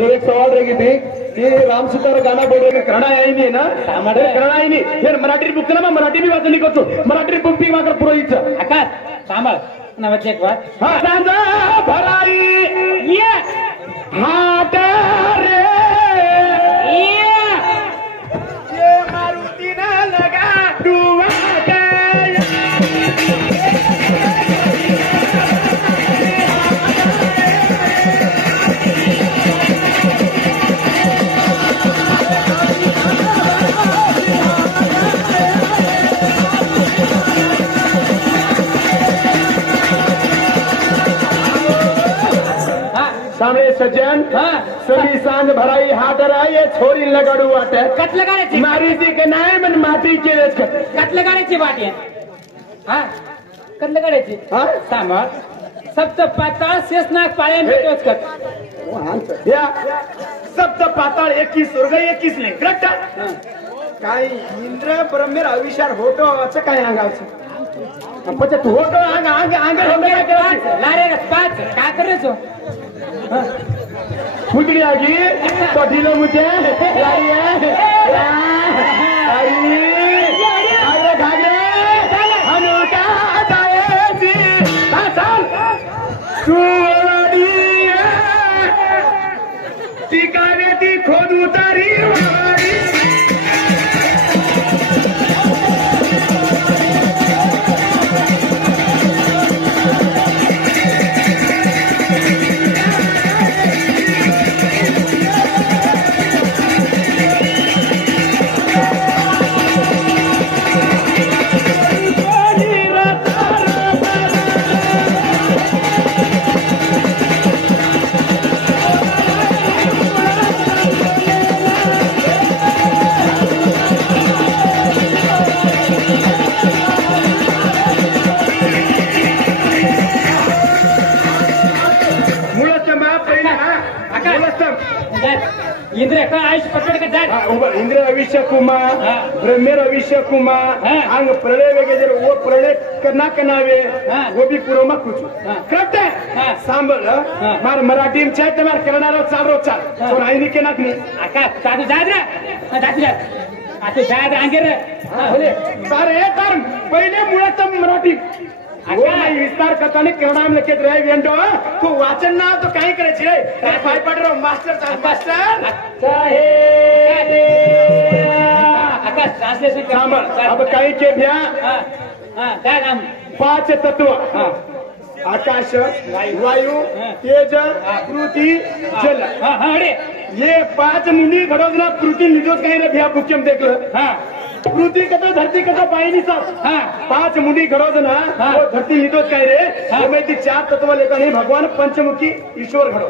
अजून एक सवाल रहेगी थी कि राम सीता गाना बोल रहे कन्नड़ आई नहीं ना कन्नड़ आई नहीं फिर मराठी बुक ना मराठी भी वाचन नहीं करतो मराठी बुक भी वाकर पुरो इच्छा आकाश सांभाळ नवचे एक बात हाँ सांजा भराई ये हाट रे ये मारुति ना लगा डुआ सामने सज्जन सभी सांज भराई हाथ ये छोरी लगाडू वाट कट लगाड्याची मारीची के नाही मन मातीची रेच कट लगाड्याची वाट आहे हा कट लगाड्याची हा सांभाळ सप्त पाताळ शेषनाग पाळे मिळतोच कट या सप्त पाताळ 21 स्वर्ग 21 ले करेक्ट काय इंद्र ब्रह्मेर अविशार होतो असं काय अंगावचं पच तू होतो अंग अंग अंग लारे पाच काय करायचो मुझे आगी तो ढीलो मुझे अरे भागे अनुका जाएगी टिकाने ती खोद उतारी इंद्र का आयुष पकड़ के जा इंद्र अविष्य कुमार ब्रह्मेर अविष्य कुमार अंग प्रलय वगैरह वो प्रलय करना कनावे वो भी पूरा मत कुछ करेक्ट है सांभळ मार मराठी में चाहे तुम्हारे करणारा चाल रोज चाल तो आई नहीं के नाक नहीं आका साधू जाद रे जाती जा आता जाद आंगे रे बोले सारे तर पहिले मुळात मराठी वो नाही विस्तार करताना केवढा लेखित रे वेंडो तू वाचन ना तो काही करायची रे काय पडरो मास्टर मास्टर आकाश ट्रांसलेशन सांभळ अब काही के भ्या काय नाम 5 तत्व आकाश वायु तेज पृथ्वी जल अरे ये 5 मुंडी घडोजना पृथ्वी निजोच काही रे भ्या मुख्यम देखलं पृथ्वी कतो धरती कतो पाणी सब 5 मुंडी घडोजना वो धरती निजोच काही रे हमें ती 4 तत्व लेता नहीं भगवान पंचमुखी ईश्वर घडो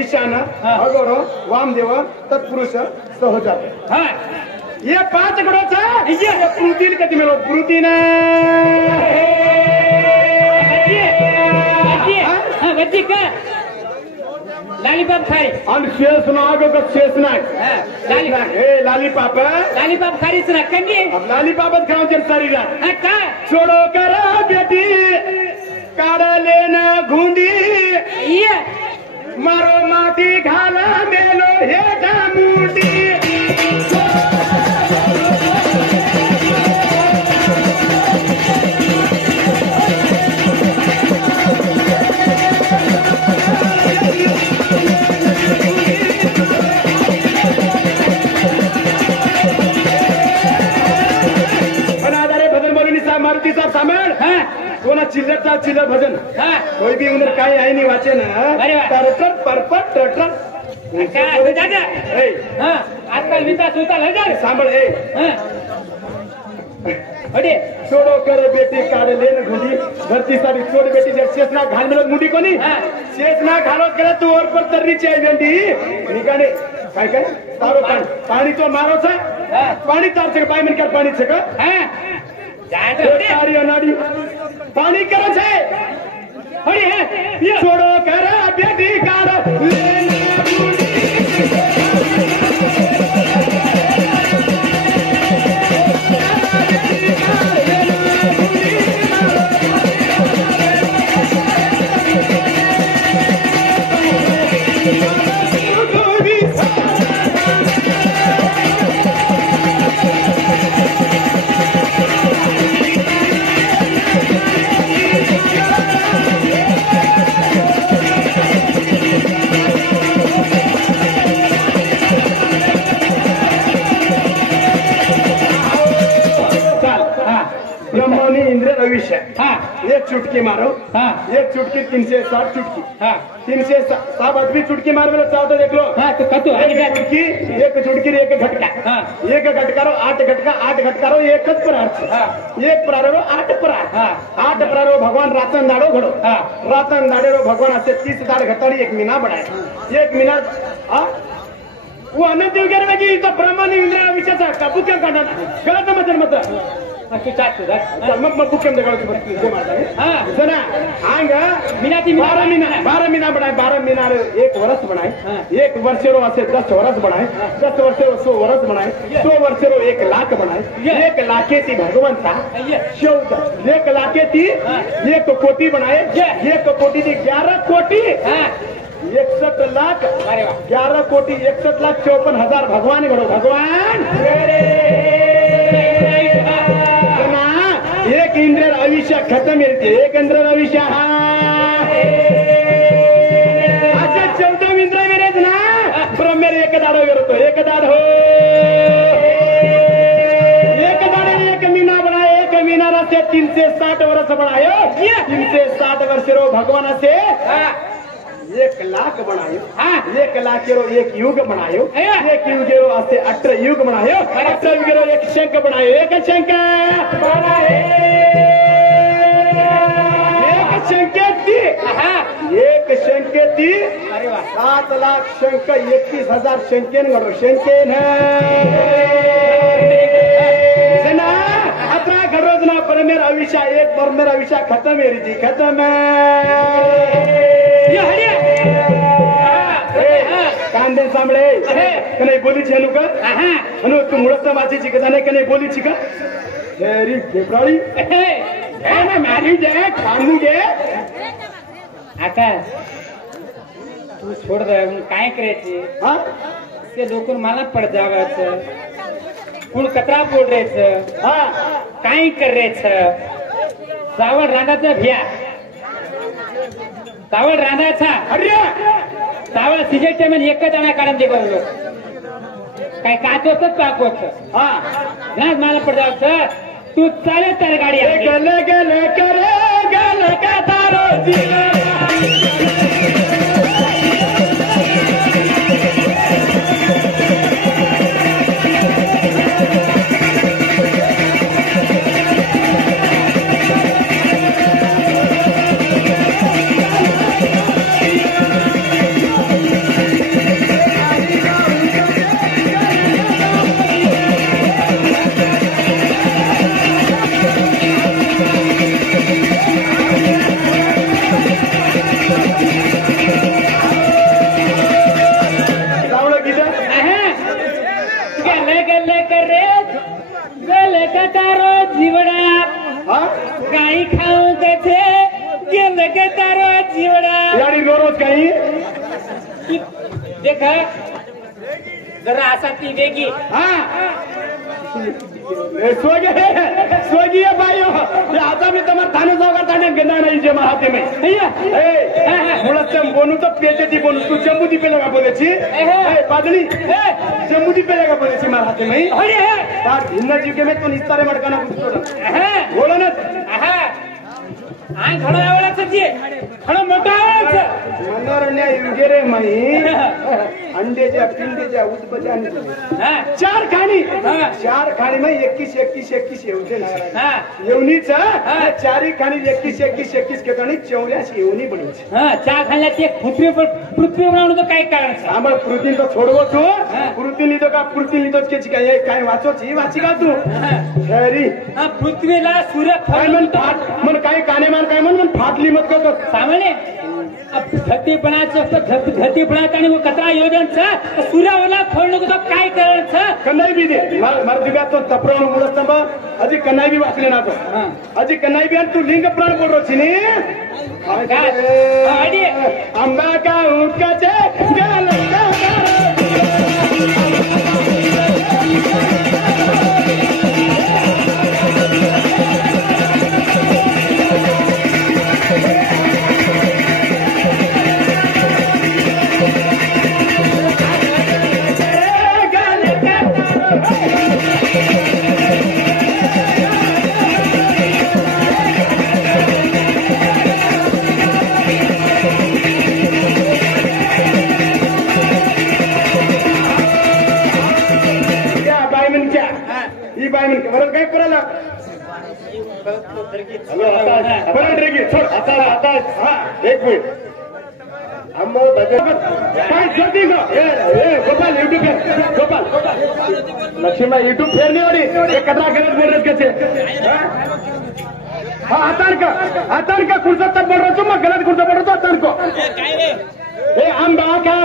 ईशान अघोर वामदेव तत्पुरुष सहजात ये 5 घडोचा ये पृथ्वी कती मेलो पृथ्वी ना वच्ची का लालीपाप खारी आणि शेषनाग का शेषनाग लालीपाप खारीच ना कंडी अब लालीपापच खावायचे सारी रात का छोड़ो करा बेटी काढा लेना घुंडी ये मारो माटी घाला मेलो हेठा मुंडी चिल्लर भजन कोई भी उन्हें काय आई नहीं वाचे ना टरटर परपट टटर आजकाल विता सुता हजार सांभळ अरे छोड़ो कर बेटी काढ लेन घुंडी धरती सारी छोड़ बेटी जब शेषना घाल मिलत मुंडी कोणी शेषना घालो केला तू और पर तर्रीची आई वेंडी निकाने काय काय तारो पाणी तो मारो छे पाणी तार छे पाय मन कर पाणी छे का तारी अनाडी पानी करे छे अरे है छोड़ो कर बेटी काढ लेन घुंडी एक चुटकी मारो एक चुटकी 360 चुटकी 307 भी चुटकी मारवे चाहतो देख लो तो कतो चुटकी एक घटका एक घटकारो 8 घटका 8 घटकारो एकच प्रहार एक प्रहारो 8 प्रहार 8 प्रहारो भगवान रातन दाडो घडो रातन दाडेरो भगवान असे 30 दाड घटाडी एक मीना बनाय एक मीना वो अनंत वगैरे की तो ब्रह्मन इंद्र विषयाचा काबू क्या काढणार कळत मत मत तू चाट मग बुकेम दे ना आंग मीनाती 12 मीना बनाए 12 मीनार एक वर्ष बनाए एक वर्षेरो ऐसे 10 वर्ष बनाए 10 वर्षेरो 100 वर्ष बनाए 100 वर्षेरो 1 लाख बनाए 1 लाखे ती भगवान था 1 लाखे थी 1 कोटी बनाए 1 कोटी थी 11 कोटी 61 लाख 11 कोटी 61 लाख 54,000 भगवान घडो भगवान एक इंद्र आयुष्य खत्म येते एक इंद्र आयुष्य असे 14 इंद्र वेळेस ना ब्रह्मेर एक दाडो करतो एक दाड हो एक दाडे एक मीना बनाए एक मीनारा से 360 वर्ष बनायो 360 वर्ष रो भगवान से 1 लाख बनायो 1 लाख रो एक युग बनायो एक युग रो असे 18 युग बनायो 18 युग रो एक शंख बनायो एक शंख एक शंकेती 7 लाख शंख 31,000 शंकेन घडो शंकेन जना अत्रा घडोज ना परमेर आयुष्य एक परमेर आयुष्य खत्म है रीति खत्म कांदे सांभळे कने बोली छेनु का अनु तू मुळत माझी चिकदाने कने बोली चिका हेरी फेब्रुवारी ना मारी जे कांदू गे आता तू सोड दे काय करायचे ते लोक मला पड जावायचं कोण कचरा पोडायचं काय करायचं सावळ रानाचा भ्या सावळ रानाचा अरे सावळ सिजेट म्हणजे एकच आणा काढून दे बरोबर काय काचोच पाकोच ना मला पड जावायचं तू चाले तर गाडी गेले गेले करे गेले का तारो काही खाऊ कथे गेलं का तारो जीवडा याडी रोज काही देख जरा असा ती वेगी स्वर्गीय बायो आता मी तुम्हाला थाने जागा थाने गेला नाही जे महाते में मुळात बोनू तर पेटे ती बोनू तू जम्मू दी पेलेगा बोलेची पादली जम्मू दी पेलेगा बोलेची मला हाते में तार भिन्न जीव के में तो निस्तारे मडकाना कुछ बोलो ना आय खडो आवळाचं जी खडो मोठा आवळाचं मनोरण्या युगेरे माई अंडेच्या पिंडेच्या उत्पत्ती आणि 4 खाणी में 21 येऊन येवनीच चारी खाणी 21 के आणि 84 येवनी बनवची 4 खाण्यात एक पृथ्वी बनवणं काय कारण आम्हाला पृथ्वी तो छोडवो तू पृथ्वी लिहितो काय वाचोची वाची का तू अरे पृथ्वीला सूर्य काय म्हण काय काने मान काय म्हण फाटली मत करतो सामान्य धरतीपणाचं धरतीपणात आणि कचरा योजनचं सूर्यावरला फोडणं तो काय करायचं कन्नाई बी दे मार दिव्यात तो तपरण मुळस्तंभ अजी कन्नाई बी वाचले ना तो अजी कन्नाई बी आणि तू लिंग प्राण बोल रोची नी आंबा का उटकाचे रेगी छोड़ आता एक मिनिट काय जल्दी गोपाल युट्यूब गोपाल लक्ष्मीबाई युट्यूब फेर नहीं हो रही कतरा गलत बोल रहे कैसे हाँ आतान का कुर्सा तब बोल रहा हूँ मैं गलत कुर्सा बोल रहा हूँ आतान को आंबा का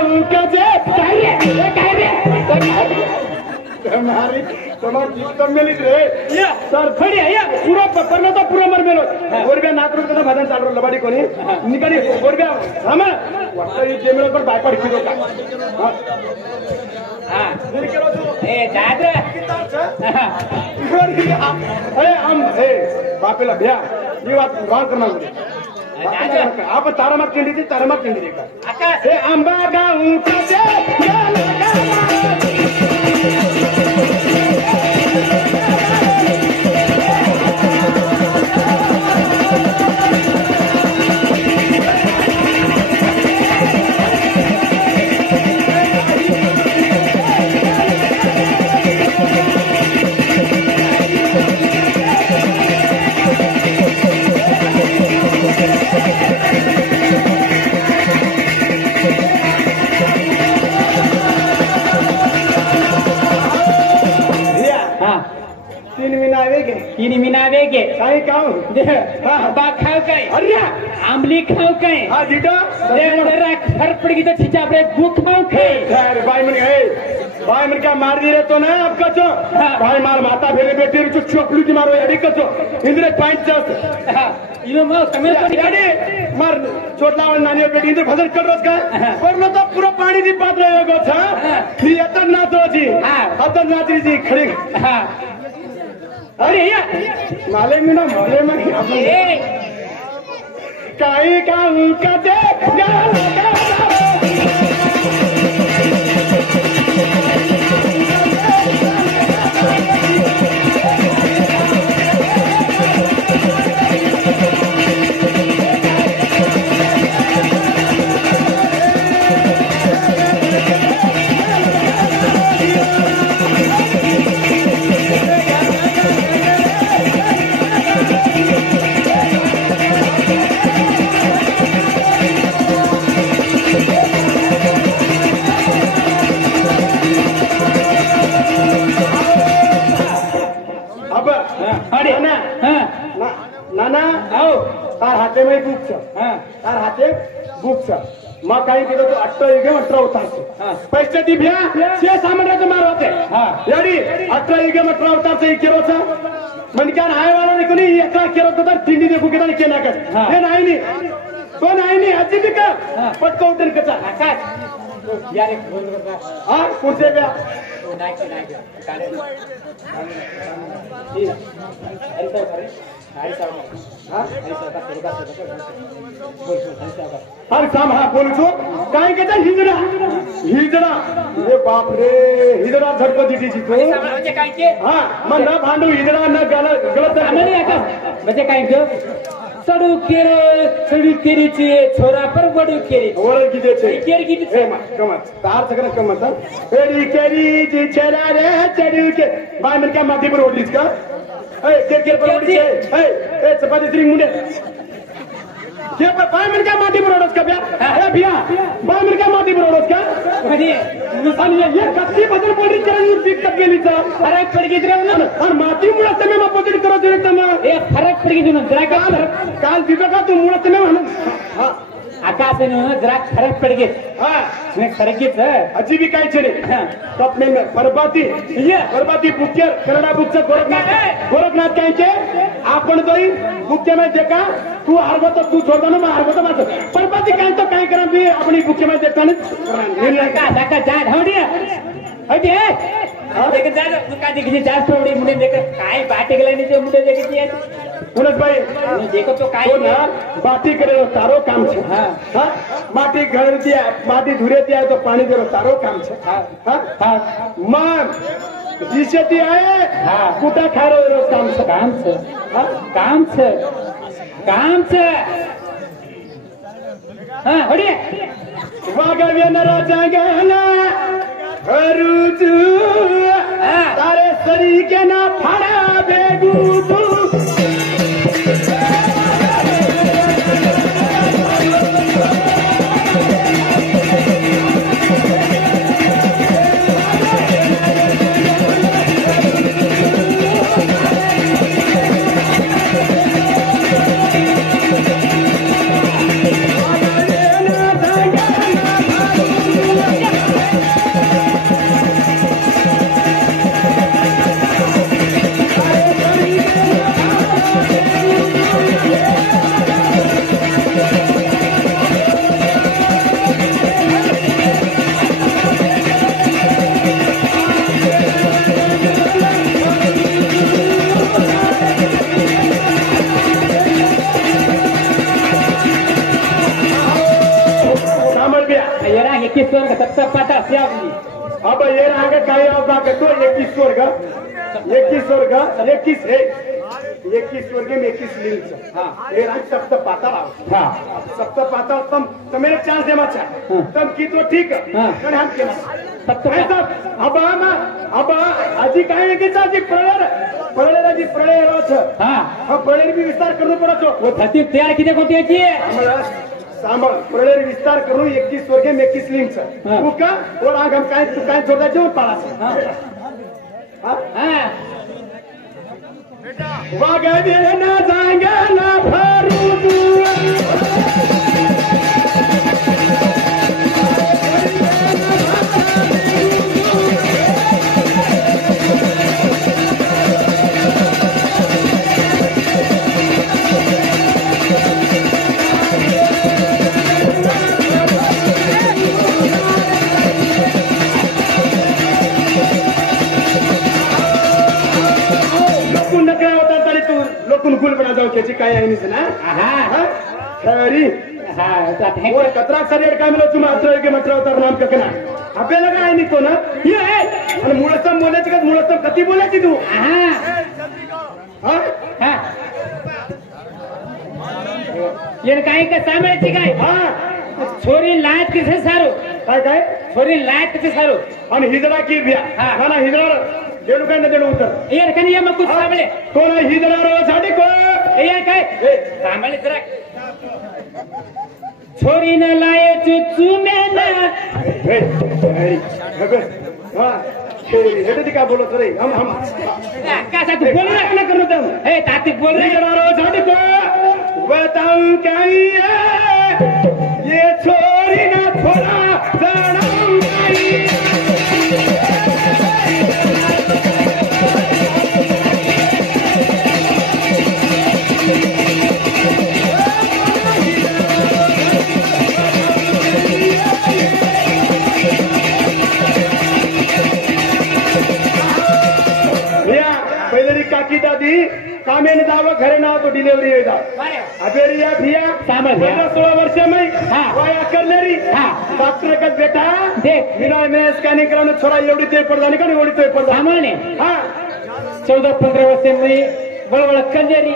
सर खड़ी पुरा पकडलं तर पुरा मर मेलो गोरब्या नातरूप कदा भजन चालू लबाडी कोणी निकाली गोरब्या थांबा वाटतं जे मेलो पण बायपाड किलो का हा ए दादा हम बापेला भ्या ही बात रॉंग करणार आपण तारामाग केंद्रीची तारामाग केंद्री का हे आंबा गाऊ तीन मिनावे के काही खाऊ बा खाऊ काय अरे आंबली खाऊ काय हा जिडो जरा फरक पड़ गई तो ठीक है अपने गुख खाऊ खाए भाई मन क्या मार दी रे तो ना अब कचो भाई मार माता फेरे बेटी रे चोपलू की मारो अडी कचो इंद्र पॉइंट चस इनो मग समज तो अडी मार चोटला नानी बेटी इंद्र भजन कर रोज का परलो तो पूरा पानी दी पात्र गो छ ही अतर नाचो जी अतर नाचरी जी खड़ी अरे या माले में ना माले में काही काऊ का दे नाना आओ तार हाते में बुक तार हाते बुक मग काही केलं तो 18 होता पैसे ती भ्या शे सामान्याचं मार होते याडी 18 होता केरोचा म्हणजे काय हाय वाला नाही कोणी एका केरोत तर तिंडी देखू केला केला कर हे नाही तो नाही अजी बी का पटका उठन कचा आकाश यार एक फोन करता हा कुठे ब्या नाही हर काम हा बोलतो काय कहता हिजडा हे बाप रे हिजडा झटको दिटीची तो म्हणजे काय के हा मग ना भांडू हिजडा न गलत नाही आता म्हणजे काय ग सडू केरीची छोरा पर बडू केरी ओळख किती केरी किती कमत तार सगळं कमत एडी केरी जी छेरा रे चढू के बाय मन क्या माती पर ओढलीस का केर पर ओढलीस ए चपाती श्री मुंडे के बाय मन क्या माती पर ओढस का ब्या ए बिया बाय मन क्या माती पर ओढस का म्हणजे आणि ये कच्ची बदल पोडी करून पीक कप गेली तर फरक पड गई ना आणि माती मुळे तुम्ही मग पकड करत दिले तर मग ए फरक पड गई ना जरा काल दिबे का तू मुळे तुम्ही म्हणून आकाश जरा फरक पड गई हा फरक घेत अजी भी काय छे टॉप में बरबाती बुक्कर कन्नडा बुकचं गोरखनाथ कायचे आपण जोई बुक्के में देखा तू हारवो तो तू छोड़ दो मैं हारवो तो मत बरबाती काय तो काय करा भी अपनी बुक्के में देखता नहीं का जा ढोडिया हटे देख जा का देखिए जास्त थोड़ी मुंडे देख काय बाटे गेला नहीं ते मुंडे देखती है पुनस भाई देखो तो काय ना बाटी करे तारो काम छे हां माटी घर दिया माटी धुरे दिया तो पानी देरो तारो काम छे हां मग दिशेती आहे कुठा खारो काम छे काम छे हां होडी वागव्य नरा जगना हरुजू तारे सरी के ना फाड़ा बेगू तू सप्त पाता श्यावली अब ये आगे काय तो 21 स्वर्ग 21 स्वर्ग 21 है 21 स्वर्ग में 21 लिंग ये राग सप्त पाताल सप्त पाताल तम मेरे चांस दे मचा तम की तो ठीक पण हम के सप्त अब आजी काय के आजी प्रलय रोज हा प्रलय भी विस्तार करनो पड़तो वो धरती तयार किती कोणती याची सांभाळ प्रलय विस्तार करू 21 स्वर्ग में 21 लिंग तू का और आग हम काय तू काय जोरदा जेवण पाळा वागे ना जांगे ना फरू गुल बना जाओ त्याची काय आहे निस ना खरी और कतरा सरेड काय मिलो तुम अत्र के मत्र होता नाम ककना आपल्याला काय आहे निको ना हे आणि मुळसम बोलायची का मुळसम कधी बोलायची तू येन काय का सांभाळायची काय छोरी लायत किसे सारू काय छोरी लायत किसे सारू आणि हिजडा की बिया ना हिजडा देणू काय ना देणू उत्तर ये कनी मग कुछ सांभाळे कोण हिजडा रो साठी को ये काय सांभाळे जरा छोरी न लाये चुचू में ना हे काय बोलत रे हम का सा तू बोल ना करू दम ए ताती बोल रे हिजडा रो साठी को बताऊं क्या ये छोरी ना थोड़ा जनाऊं काकी दादी कामेने जावं घरे नाव तो डिलिव्हरी येतात अबेरिया भिया 16 वर्ष में वाया करणारी डॉक्टर का बेटा देख विनय में स्कैनिंग कराने छोरा एवढी ते पडदानी का एवढी ते पडदा सामान्य 14-15 वर्ष में बळबळ कंजेरी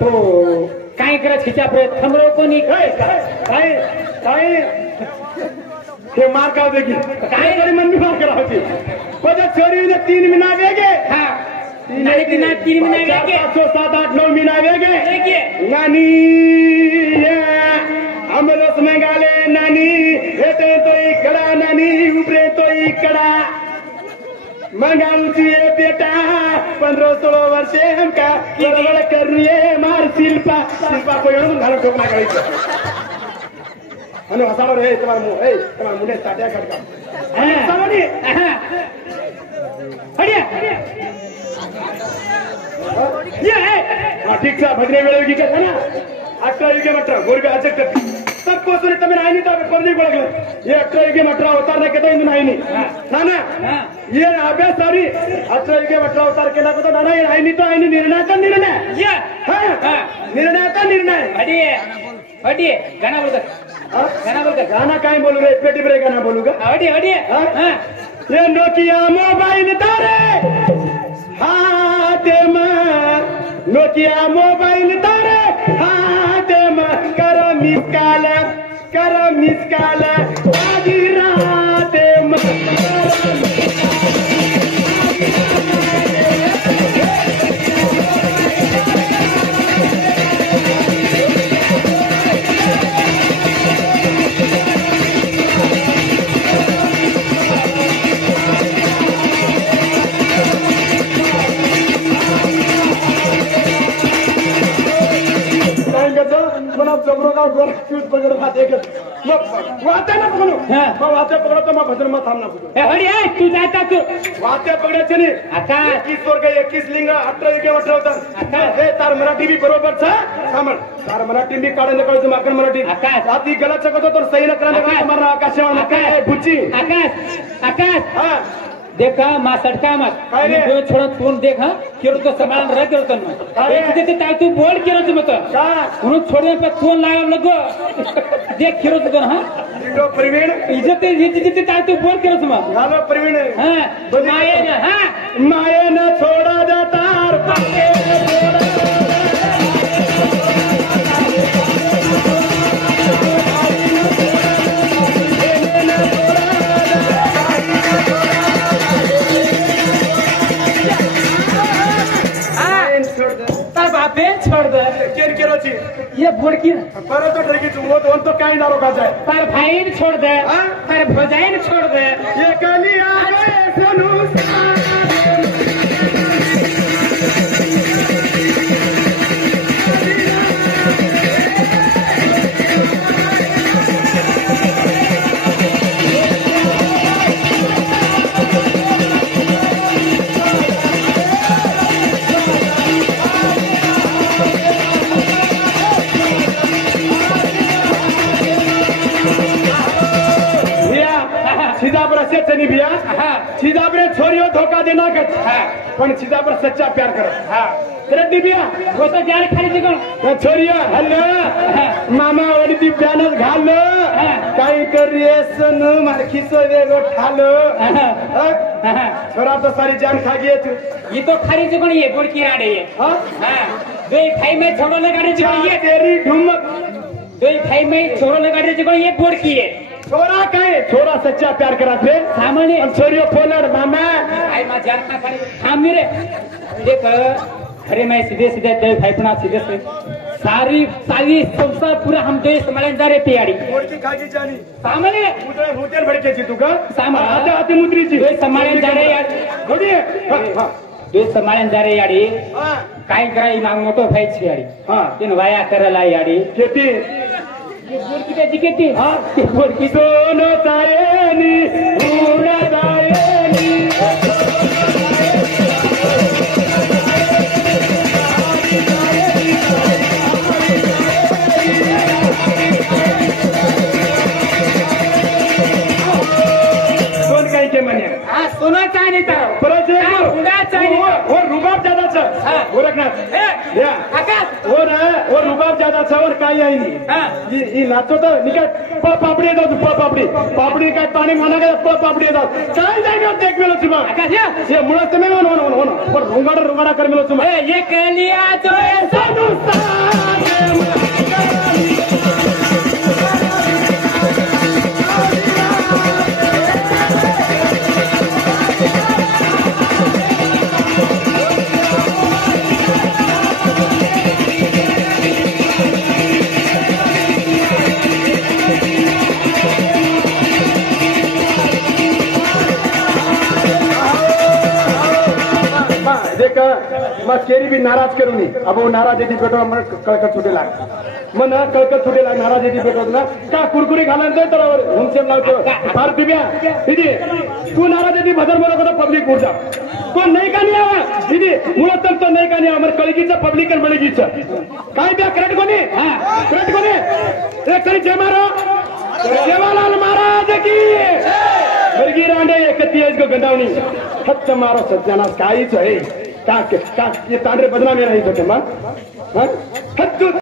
तो काय करत हिच्या प्रयत्न थांबलो कोणी काय हे मार का देगी काय बड़ी मन में मार करा होती पद छोरी ने 3 महीना वेगे तीन महीना वेगे 7, 8, 9 महीना वेगे नानी अमरस में गाले नानी हेते तो इकड़ा नानी ऊपरे तो इकड़ा मंगाऊ तुझे बेटा 15-16 वर्ष हमका बड़बड़ कर रही है मार शिल्पा को एवढं घालून ठोकना करायचं आणि हसावर हे तुम्हाला मुले ताट्या खडका सामानी ठीक है भद्रे वेळे की कहता ना 18 युगे मटर गोरबे अचक सबको सुने तमें आई नहीं तो पर्दी बोल ये 18 युगे मटर उतार ना कहता इंदु नहीं ना ये अबे सारी 18 युगे मटर उतार के ना कहता ना ये आई नहीं तो आई नहीं निर्णय का निर्णय निर्णय का निर्णय अडी गाना बोलता गाना काय बोलू रे पेटी ब्रेक गाना बोलूगा अडी ये नोकिया मोबाइल तारे हाथ में नोकिया मोबाइल तारे हाथ में कर मिस काल आधी रात में वाते ना पकडू वाते पकडतो मग भद्र मग थांब ना पकडू तू जाता तू वाते पकडायचे नाही आता 21 वर्ग 21 लिंग 18 युगे वठवतात हे तार मराठी बी बरोबर छ सांभाळ तार मराठी बी काढून कळतो माकन मराठी आती गलत सकतो तर सही न करना मारना आकाशावर काय बुच्ची आकाश देखा मा सटका मत जो छोड़ तून देख केरो तो संभाल रह केरो तन एक ते ताई तू बोल केरो तू मत उन छोड़ने पे तून लागल लगो देख केरो तू हां इतो प्रवीण इज्जत काय तू बोल करस मग घालो प्रवीण मायेन मायेन छोडा जातार छोड़ दे केरकेरोची ये बुड़की परत ठरकीच वो तो काही ना रोका जाए पर भाई छोड़ दे पर भजाई छोड़ दे ये कली आ गए सनु बिया सीधापरे छोरियों धोखा देना कर पण सीधापर सच्चा प्यार कर रेड्डी बिया वो तो जाने खाली जगह छोरिया हल्लो मामा वडीती प्यानच घालो काही करियस न मारखीचो वेगो ठालो छोरा तो सारी जान खा गई तू ये तो खाली जगह ये बुड़की राडे है दो भाई में छोड़ो लगाने जगह ये तेरी ढुमक दो भाई में छोड़ो लगाने जगह ये बुड़की है छोरा काय छोरा सच्चा प्यार करा थे सामान्य और छोरियों पोलड़ मामा भाई मां जानना खाली हाँ मेरे देख अरे मैं सीधे सीधे दे भाई अपना सीधे से सारी संसार पूरा हम दो संभालन जा रहे तैयारी मोड़की खागी जानी सामान्य उधर होटल भड़के छी तू का सामान्य आते आते मुद्री छी दो संभालन जा रहे यार घोड़िए दो संभालन जा रहे यारी काय कराई मांग मोटो भाई छी यारी तीन वाया करला यारी खेती बुड़की ते जिकेती बुड़की सोनो चायनी पूरा चायनी सोन काही के मने सोना चायनी तर उड़ा चायनी वो रुबाब ज्यादा छ गोरखनाथ या आकाश वो रुबाब ज्यादा छ और काही आई नहीं ये नाचो तो निकट पापड़ी दो पापड़ी काय पाणी म्हणा का पापड़ी दो काय जायगा देख मेलो तुम आकाश ये मुळात मे वन रुंगाडा कर मेलो तुम ये कलिया तो ऐसा मग केरी भी नाराज करू नये अब वो नाराज येते पेटो मग कळकत सुटे लाग मन कळकत सुटे लाग नाराज येते पेटो ना का कुरकुरी घालायचं तर हुमसेम लावतो फार पिब्या दीदी तू नाराज येते भजन बोलत होता पब्लिक ऊर्जा कोण नाही का नाही आवा दीदी मुळात तर तो नाही का नाही आवा मग कळगीचं पब्लिक आणि बळगीचं काय ब्या करट कोणी एक तरी जय मारो सेवालाल महाराज की बरगी रांडे एकती को गंडावणी हत्त मारो सज्जनास काहीच आहे का ये तांडरे बदनामी नाही होते मग